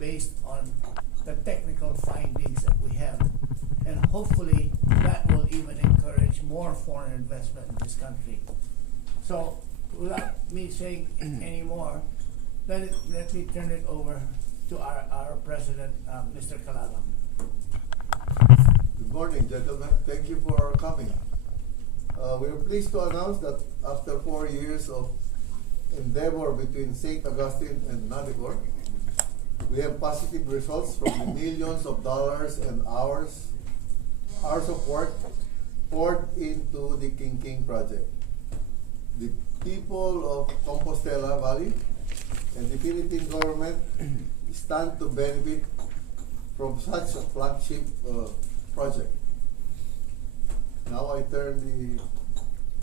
based on the technical findings that we have. And hopefully that will even encourage more foreign investment in this country. So without me saying any more, let me turn it over to our president, Mr. Kalalang. Good morning, gentlemen. Thank you for coming. We are pleased to announce that after 4 years of endeavor between St. Augustine and Nadicor, we have positive results from the millions of dollars and hours of work poured into the King project. The people of Compostela Valley and the Philippine government stand to benefit from such a flagship project. Now I turn the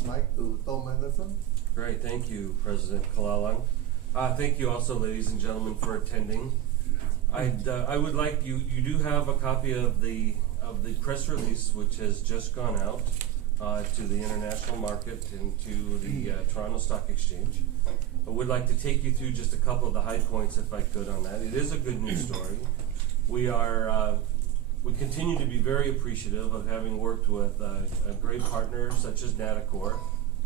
mic to Tom Mendelson. Great, thank you, President Kalalang. Thank you also, ladies and gentlemen, for attending. I would like you do have a copy of the press release, which has just gone out to the international market and to the Toronto Stock Exchange. I would like to take you through just a couple of the high points, if I could, on that. It is a good news story. We continue to be very appreciative of having worked with a great partner such as Nadicor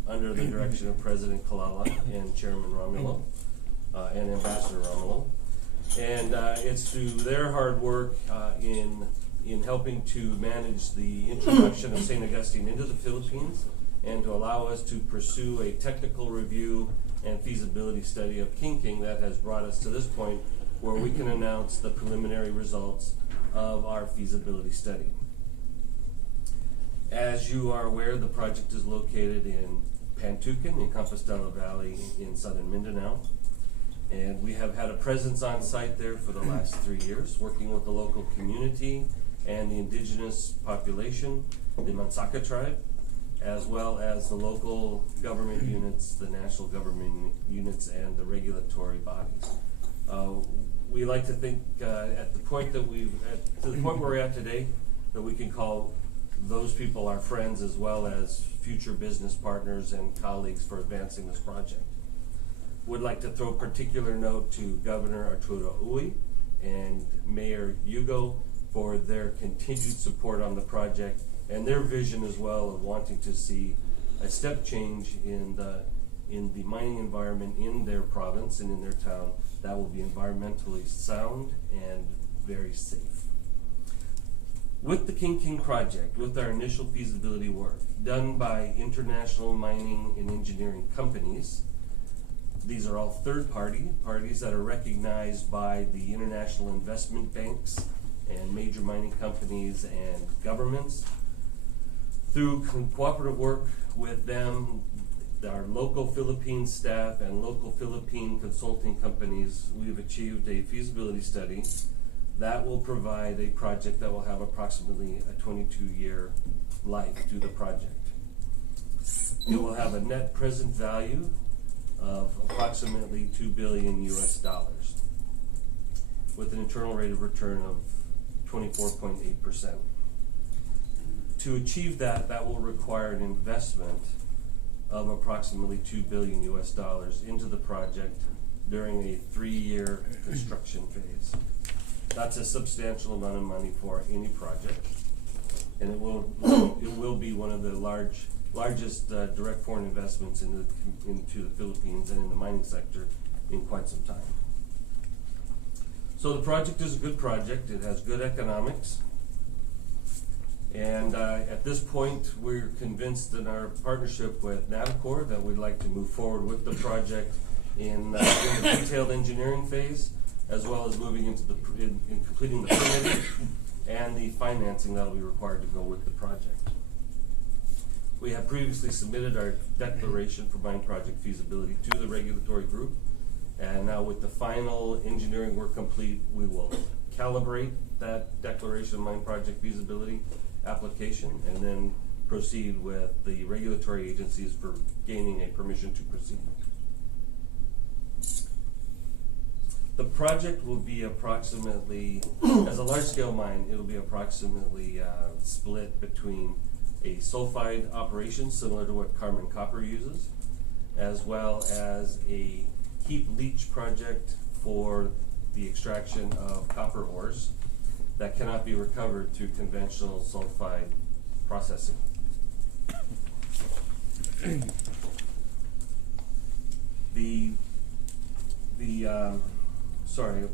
under the direction of President Kalalang and Chairman Romulo and Ambassador Romulo. And it's through their hard work in helping to manage the introduction of St. Augustine into the Philippines and to allow us to pursue a technical review and feasibility study of King that has brought us to this point where we can announce the preliminary results of our feasibility study. As you are aware, the project is located in Pantukan in Compostela Valley in southern Mindanao. And we have had a presence on site there for the last 3 years, working with the local community and the indigenous population, the Mansaka tribe, as well as the local government units, the national government units, and the regulatory bodies. We like to think at the point that to the point where we're at today, that we can call those people our friends as well as future business partners and colleagues for advancing this project. Would like to throw particular note to Governor Arturo Uy and Mayor Hugo for their continued support on the project and their vision as well of wanting to see a step change in the mining environment in their province and in their town that will be environmentally sound and very safe. With the King project, with our initial feasibility work done by international mining and engineering companies, these are all parties that are recognized by the international investment banks and major mining companies and governments. Through cooperative work with them, our local Philippine staff and local Philippine consulting companies, we've achieved a feasibility study that will provide a project that will have approximately a 22-year life to the project. It will have a net present value of approximately $2 billion with an internal rate of return of 24.8%. To achieve that will require an investment of approximately $2 billion into the project during a 3-year construction phase. That's a substantial amount of money for any project, and it will be one of the largest direct foreign investments into the Philippines and in the mining sector in quite some time. So the project is a good project. It has good economics. And at this point, we're convinced in our partnership with Nadicor that we'd like to move forward with the project in the detailed engineering phase, as well as moving into in completing the permitting and the financing that will be required to go with the project. We have previously submitted our declaration for mine project feasibility to the regulatory group, and now with the final engineering work complete, we will calibrate that declaration of mine project feasibility application and then proceed with the regulatory agencies for gaining a permission to proceed. The project will be approximately, as a large-scale mine, it'll be approximately split between a sulfide operation similar to what Carmen Copper uses, as well as a heap leach project for the extraction of copper ores that cannot be recovered through conventional sulfide processing. I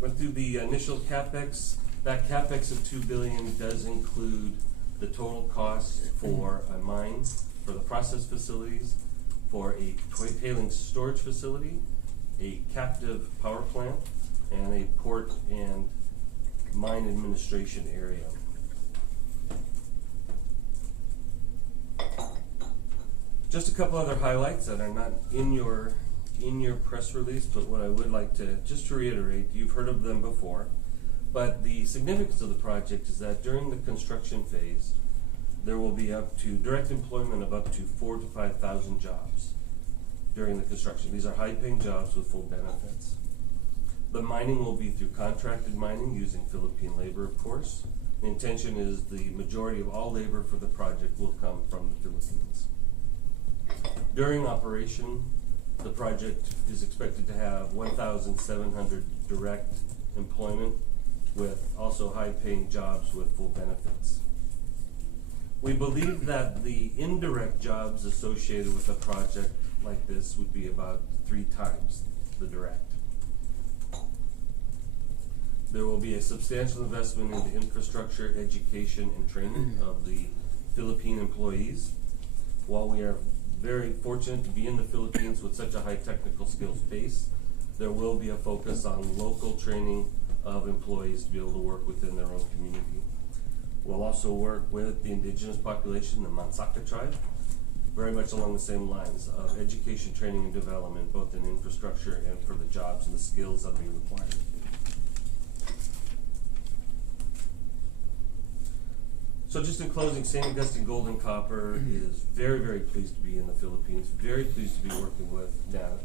went through the initial CapEx. That CapEx of $2 billion does include the total cost for a mine, for the process facilities, for a tailings storage facility, a captive power plant, and a port and mine administration area. Just a couple other highlights that are not in your press release, but what I would like to just to reiterate, you've heard of them before, but the significance of the project is that during the construction phase, there will be up to direct employment of up to 4,000 to 5,000 jobs during the construction. These are high-paying jobs with full benefits. The mining will be through contracted mining using Philippine labor, of course. The intention is the majority of all labor for the project will come from the Philippines. During operation, the project is expected to have 1,700 direct employment with also high-paying jobs with full benefits. We believe that the indirect jobs associated with a project like this would be about 3 times the direct. There will be a substantial investment into infrastructure, education, and training of the Philippine employees. While we are very fortunate to be in the Philippines with such a high technical skills base, there will be a focus on local training of employees to be able to work within their own community. We'll also work with the indigenous population, the Mansaka tribe, very much along the same lines of education, training, and development, both in infrastructure and for the jobs and the skills that will be required. So just in closing, St. Augustine Gold and Copper is very, very pleased to be in the Philippines, very pleased to be working with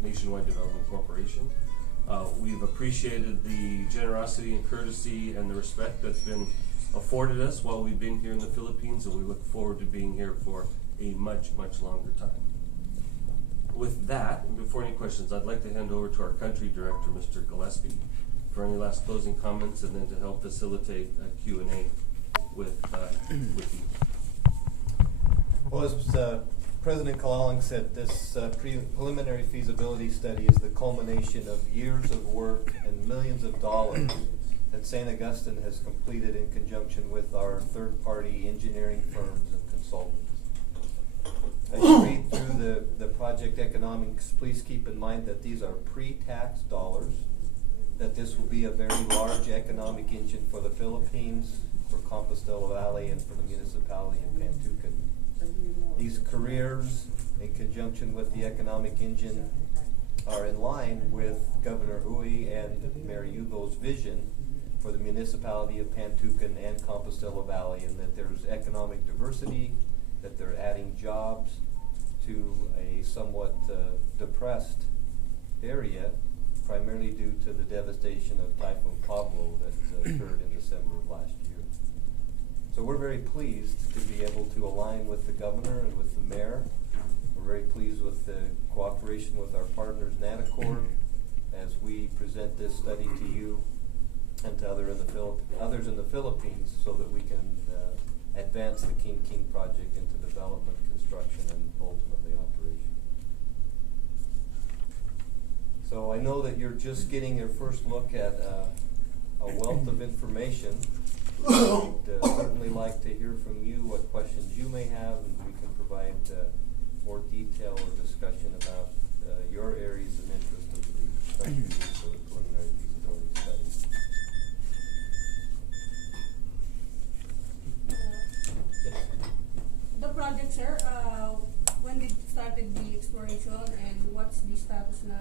Nationwide Development Corporation. We've appreciated the generosity and courtesy and the respect that's been afforded us while we've been here in the Philippines, and we look forward to being here for a much, much longer time. With that, and before any questions, I'd like to hand over to our country director, Mr. Gillespie, for any last closing comments, and then to help facilitate a Q&A with you. Well, as President Kalalang said, this preliminary feasibility study is the culmination of years of work and millions of dollars that St. Augustine has completed in conjunction with our third-party engineering firms and consultants. As you read through the project economics, please keep in mind that these are pre-tax dollars, that this will be a very large economic engine for the Philippines, for Compostela Valley, and for the municipality of Pantukan. These careers, in conjunction with the economic engine, are in line with Governor Uy and Mayor Yugo's vision for the municipality of Pantukan and Compostela Valley, and that there's economic diversity, that they're adding jobs to a somewhat depressed area, primarily due to the devastation of Typhoon Pablo that occurred in December of last year. So we're very pleased to be able to align with the governor and with the mayor. We're very pleased with the cooperation with our partners, Natacord, as we present this study to you and to others in the Philippines, so that we can advance the King project into development, construction, and ultimately operation. So I know that you're just getting your first look at a wealth of information. We'd certainly like to hear from you what questions you may have, and we can provide more detail or discussion about your areas of interest of the country for the preliminary feasibility study. Yes. The project, sir, when did started the exploration, and what's the status now?